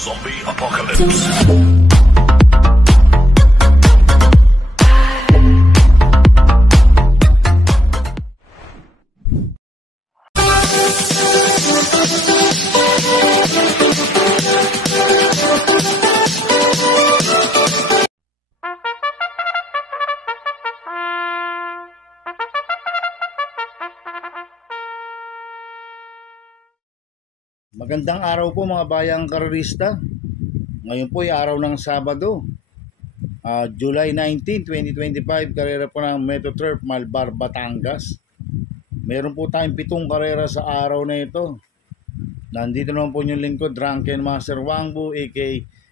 Zombie Apocalypse. Magandang araw po mga bayang karerista. Ngayon po ay araw ng Sabado, July 19, 2025, karera po ng Metro Turf Malbar, Batangas. Meron po tayong 7 karera sa araw na ito. Nandito naman po yung lingkod, Drunken Master Wangbu aka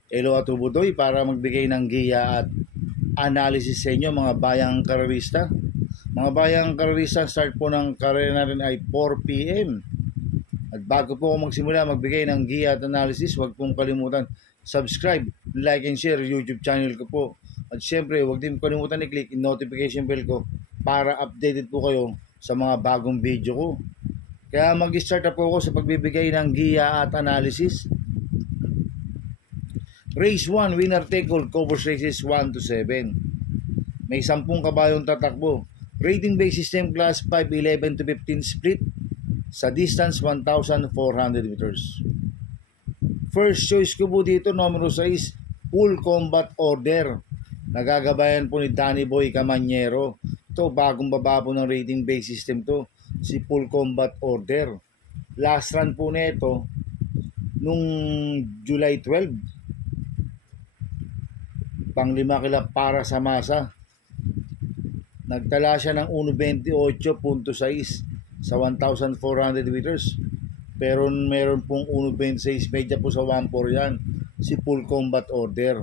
Elo Atubudoy, para magbigay ng giya at analysis sa inyo mga bayang karerista. Mga bayang karerista, start po ng karera natin ay 4 PM. At bago po ako magsimula magbigay ng giya at analysis, huwag pong kalimutan subscribe, like and share YouTube channel ko po. At syempre, huwag din kalimutan i-click yung notification bell ko para updated po kayo sa mga bagong video ko. Kaya mag-start na po ako sa pagbibigay ng giya at analysis. Race 1, winner take all, covers races 1 to 7. May 10 kabayong tatakbo. Rating based system class 5, 11 to 15 split. Sa distance 1,400 meters. First choice ko po dito, numero 6, Full Combat Order. Nagagabayan po ni Danny Boy Camanyero. Ito, bagong baba po ng rating based system to, si Full Combat Order. Last run po nito nung July 12. Pang-5 kila para sa masa. Nagtala siya ng 1.28.6 sa 1,400 meters. Pero meron pong 1.26 medya po sa 1.4 yan, si Full Combat Order.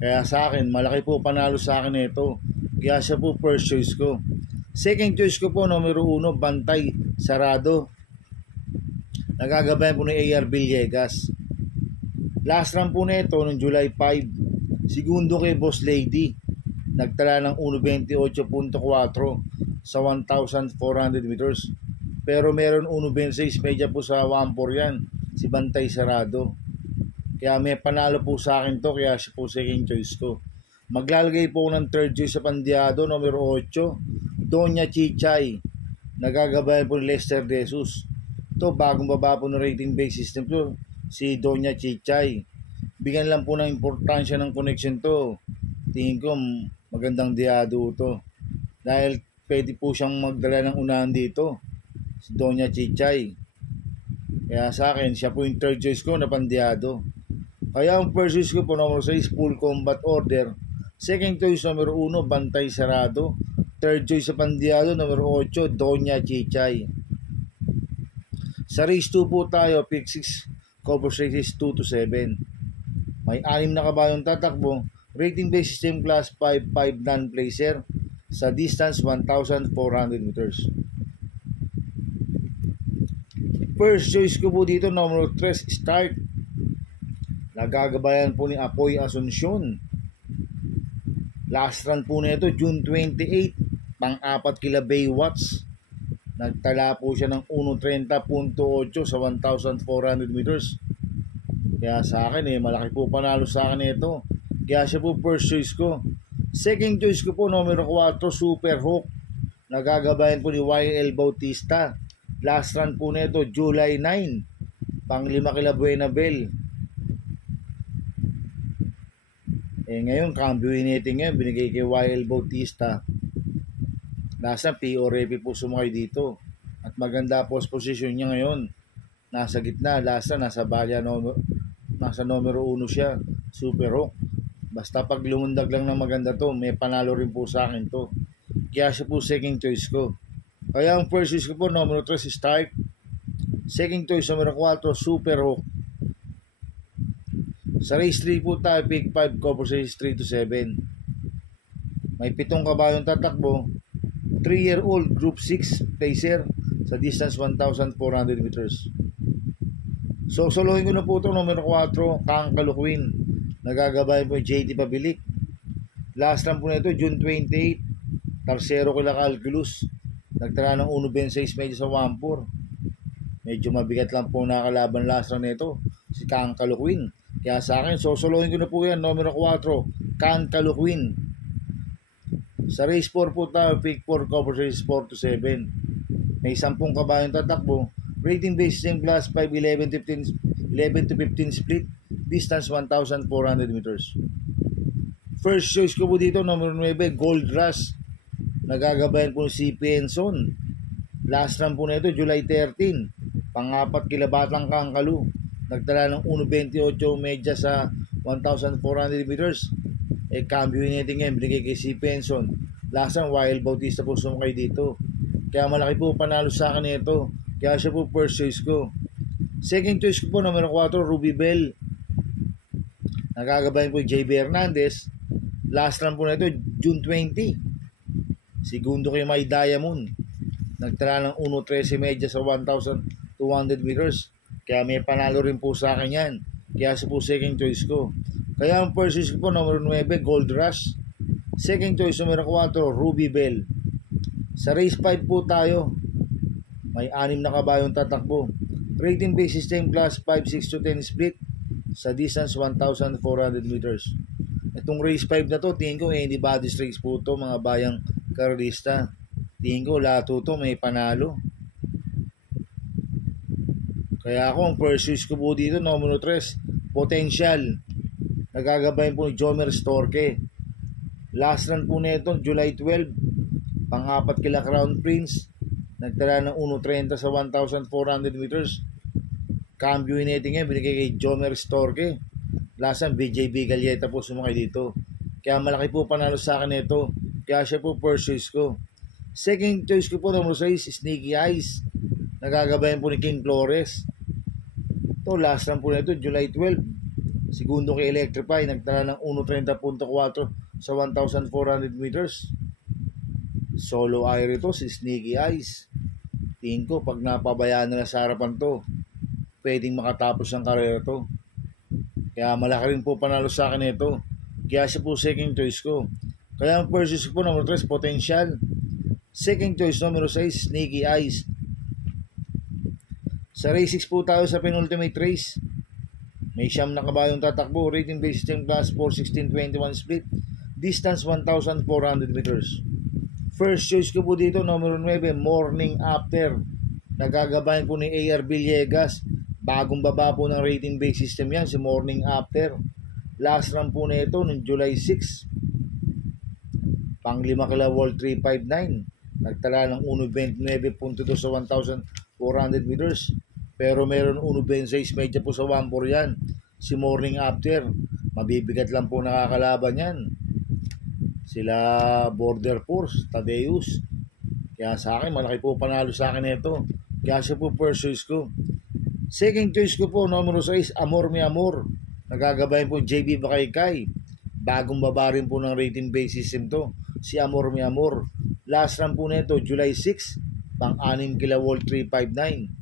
Kaya sa akin, malaki po panalo sa akin ito. Kaya siya po first choice ko. Second choice ko po, numero 1, Bantay Sarado. Nagagabayan po ni A.R. Villegas. Last run po nito noong July 5. Segundo kay Boss Lady. Nagtala ng 1.28.4 sa 1,400 meters. Pero meron 1.26 medya po sa 1.4 yan, si Bantay Sarado. Kaya may panalo po sa akin to, kaya siya po second choice ko. Maglalagay po ng third choice sa pandiado, numero 8, Doña Chichay. Nagagabayan po ni Lester De Jesus. Ito, bagong baba po ng rating based system to, si Doña Chichay. Bigyan lang po ng importansya ng connection to. Tingin ko magandang diado to. Dahil pwede po siyang magdala ng unahan dito, si Doña Chichay. Kaya sa akin, siya po yung third choice ko na pandiado. Kaya ang first choice ko po, number 6, Full Combat Order. Second choice, number 1, Bantay Sarado. Third choice sa pandiado, number 8, Doña Chichay. Sa race 2 po tayo, pick 6, covers races 2 to 7. May 6 na kabayong tatakbo. Rating based system class 5, 5 non-placer. Sa distance 1,400 meters. First choice ko po dito, number 3, Start. Nagagabayan po ni Apoy Asuncion. Last run po nito June 28, pang-4 kila Baywatch. Nagtala po siya ng 1.30.8 sa 1,400 meters. Kaya sa akin malaki po panalo sa akin ito. Kaya siya po first choice ko. Second choice ko po, numero 4, Super Hook. Nagagabayan po ni YL Bautista. Last run po nito July 9, pang-5 kila Buenabel. Ngayon, cambio natin ngayon, binigay kay YL Bautista. Nasa PO Repi po sumakay dito. At maganda po sa posisyon niya ngayon. Nasa gitna, last run, nasa balya, nasa numero 1 siya, Super Hook. Basta pag lumundag lang ng maganda to, may panalo rin po sa akin to. Kaya siya po second choice ko. Kaya ang first choice ko po, numero 3, Start. Second choice, numero 4, Super Hook. Sa race 3 po tayo, pick 5, covers races 3 to 7. May 7 kabayong tatakbo. 3-year-old, group 6, placer. Sa distance 1,400 meters. So, solohin ko na po ito, numero 4, Kang Kalukwin. Nagagabayan po yung JT Pabilik. Last run po nito, June 28, Tarsero kila Calculus. Nagtala ng 1.26 medyo sa 1.4. Medyo mabigat lang po nakalaban last round nito, si Kang Kalukwin. Kaya sa akin, sosolohin ko na po yan, numero 4, Kang Kalukwin. Sa race 4 po tayo, pick 4, cover race 4 to 7. May 10 kabayong tatakbo. Rating base system class 5, 11 to 15 split. Distance 1,400 meters. First choice ko po dito, numero 9, Gold Rush. Nagagabayan po si Penson. Last run po na ito, July 13. Pang-apat kila Batang Kangkalu. Nagtala ng 1.28 medya sa 1,400 meters. Cambio natin ngayon, binigay kay si Penson. Last run, Wild Bautista po sumakay dito. Kaya malaki po panalo sa akin ito. Kaya siya po first choice ko. Second choice ko po, numero 4, Ruby Bell. Nagagabayan po JB Hernandez. Last run po na ito, June 20. Segundo kay May Diamond. Nagtala ng 1.13 medya sa 1,200 meters. Kaya may panalo rin po sa akin yan. Kaya siya po second choice ko. Kaya ang first choice ko po, numero 9, Gold Rush. Second choice, numero 4, Ruby Bell. Sa race 5 po tayo. May 6 na kabayong tatakbo. Rating base system class 5, 6 to 10 split. Sa distance 1,400 meters. Itong race 5 na to, tingin ko anybody race po to, mga bayang karalista. Tingin ko lahat to may panalo. Kaya ako, ang first choice ko po dito, numero 3, Potential. Nagagabayan po ni Jomer Storke. Last run po na ito, July 12. Pang-apat kila Crown Prince. Nagtala ng 1.30 sa 1,400 meters. Cambio natin ngayon, binigay kay Jomer Storke. Last run, BJB Galieta po sumakay dito. Kaya malaki po panalo sa akin ito. Kaya siya po first choice ko. Second choice ko po, numero 6, Sneaky Eyes. Nagagabayan po ni King Flores. Ito, last run po na ito, July 12. Segundo kay Electrify, nagtala ng 1.30.4 sa 1,400 meters. Solo air ito, si Sneaky Eyes. Tingin ko, pag napabayaan nila sa harapan to, pwedeng makatapos ang karera to. Kaya malaki rin po panalo sa akin ito. Kaya siya po second choice ko. Kaya ang first choice ko po, numero 3, Potential. Second choice, numero 6, Sneaky Eyes. Sa race 6 po tayo sa penultimate race. May 9 na kabayong tatakbo. Rating base system class 4, 16, 21 split. Distance 1,400 meters. First choice ko po dito, numero 9, Morning After. Nagagabayan po ni AR Villegas. Bagong baba po ng rating base system yan, si Morning After. Last run po na ito, noong July 6. Pang-5 kila World 359. Nagtala ng 1.29.2 sa 1,400 meters. Pero meron 1.26 medya po sa 1.4 yan. Si Morning After. Mabibigat lang po nakakalaban yan. Sila Border Force, Tadeus. Kaya sa akin, malaki po panalo sa akin ito. Kaya siya po first choice ko. Second choice ko po, numero 6, Amor Mi Amor. Nagagabayan po JB Bakaykay. Bagong baba rin po ng rating base system to. Si Amor Mi Amor. Last run po na ito, July 6. Pang-6 kila World 359.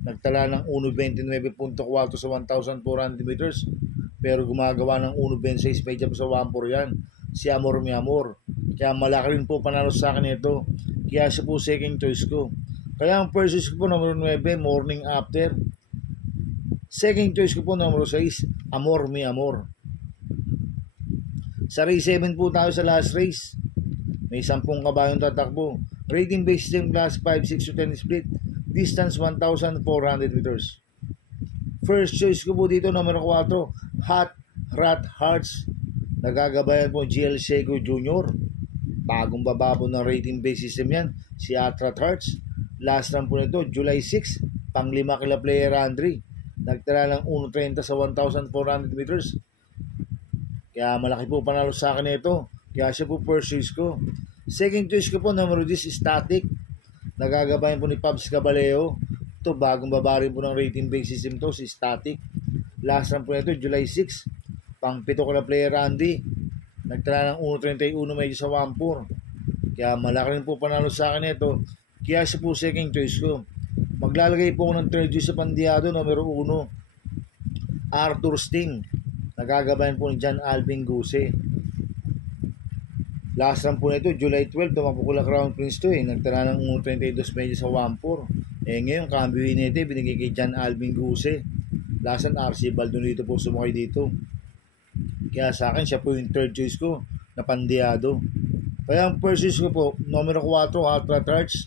Nagtala ng 1.29.4 sa 1,400 meters. Pero gumagawa ng 1.26 medya po sa 1.4 yan. Si Amor Mi Amor. Kaya malaki rin po panalo sa akin ito. Kaya siya po second choice ko. Kaya ang first choice ko po, numero 9, Morning After. Second choice ko po, numero 6, Amor Mi Amor. Sa race 7 po tayo sa last race. May 10 kabayong tatakbo. Rating base system class 5, 6 to 10 split. Distance 1,400 meters. First choice ko po dito, numero 4, Hot Rat Hearts. Nagagabayan po GL Seco Jr. Bagong baba po ng rating base system yan. Si Hot Rat Hearts. Last run po nito, July 6. Pang-5 kila player Andre. Nagtala ng 1.30 sa 1,400 meters. Kaya malaki po panalo sa akin ito. Kaya siya po first choice ko. Second choice ko po, numero 10, Static. Nagagabayan po ni Pabs Caballeo. Ito, bagong baba rin po ng rating base system to, si Static. Last run po nito, July 6. Pang-7 kila player Andy. Nagtala ng 1.31 medyo sa 1.4. Kaya malaki rin po panalo sa akin ito. Kaya siya po second choice ko. Maglalagay po ng third choice sa Pandiado, numero 1, Arthur Sting. Nagagabayan po ni John Alvin Guse. Last run po na ito, July 12, tumakbo ko lang Crown Prince to eh. Nagtala ng 1.32 medyo sa 1.4. Ngayon, cambio inete, binigay kay John Alvin Guse. Lasan, RC Baldonito po sumakay dito. Kaya sa akin, siya po yung third choice ko na Pandiado. Kaya ang first choice ko po, numero 4, Ultra Charge.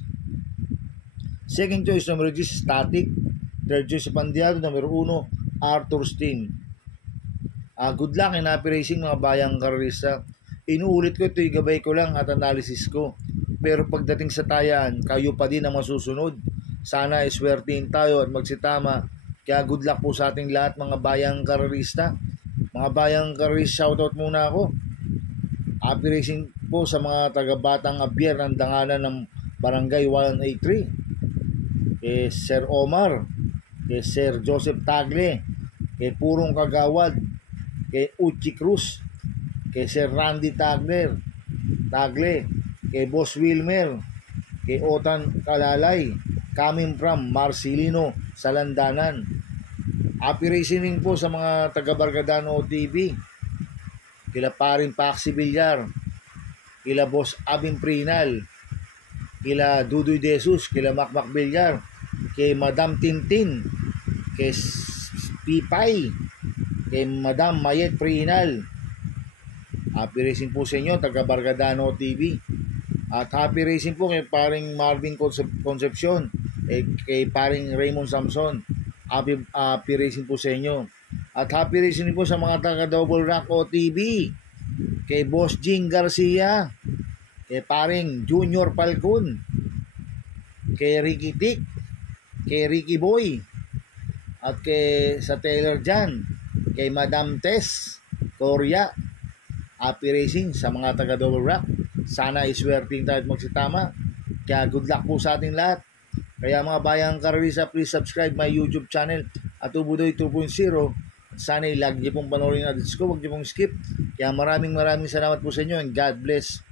Second choice, numero 10, Static. Third choice, Pandiado. Numero 1, Arthur Steen. Good luck in happy racing mga bayang karerista. Inuulit ko ito, gabay ko lang at analysis ko. Pero pagdating sa tayaan, kayo pa din ang masusunod. Sana iswertihin tayo at magsitama. Kaya good luck po sa ating lahat mga bayang karerista. Mga bayang karerista, shoutout muna ako. Happy racing po sa mga taga-Batang Abier ng Dangalan ng Barangay 183. Kay Sir Omar, kay Sir Joseph Tagle, kay Purong Kagawad, kay Uchi Cruz, kay Sir Randy Tagle, kay Boss Wilmer, kay Otan Kalalay, coming from Marcelino Salandanan. Happy racing rin po sa mga taga-Bargadano TV, kila Parin Paxi Villar, kila Boss Abing Prinal, kila Dudoy Desus, kila Macmac Villar, kay Madam Tintin, kay Pipay, kay Madam Mayet Prinal. Happy racing po sa inyo, taga-Bargadano TV. At happy racing po kay paring Marvin Concepcion, kay paring Raymond Samson. Happy racing po sa inyo. At happy racing po sa mga taga-Double Rock OTV, kay Boss Jing Garcia, kay paring Junior Falcon, kay Ricky Tick, kay Ricky Boy, at kay sa Taylor Jan, kay Madam Tess Korea. Happy racing sa mga taga-Double Rock. Sana iswerting tayo at magsitama. Kaya good luck po sa ating lahat. Kaya mga bayang karerista, please subscribe my YouTube channel at Ubudoy 2.0. At sana i-like niyo pong panoorin natin ko. Huwag niyo pong skip. Kaya maraming salamat po sa inyo and God bless.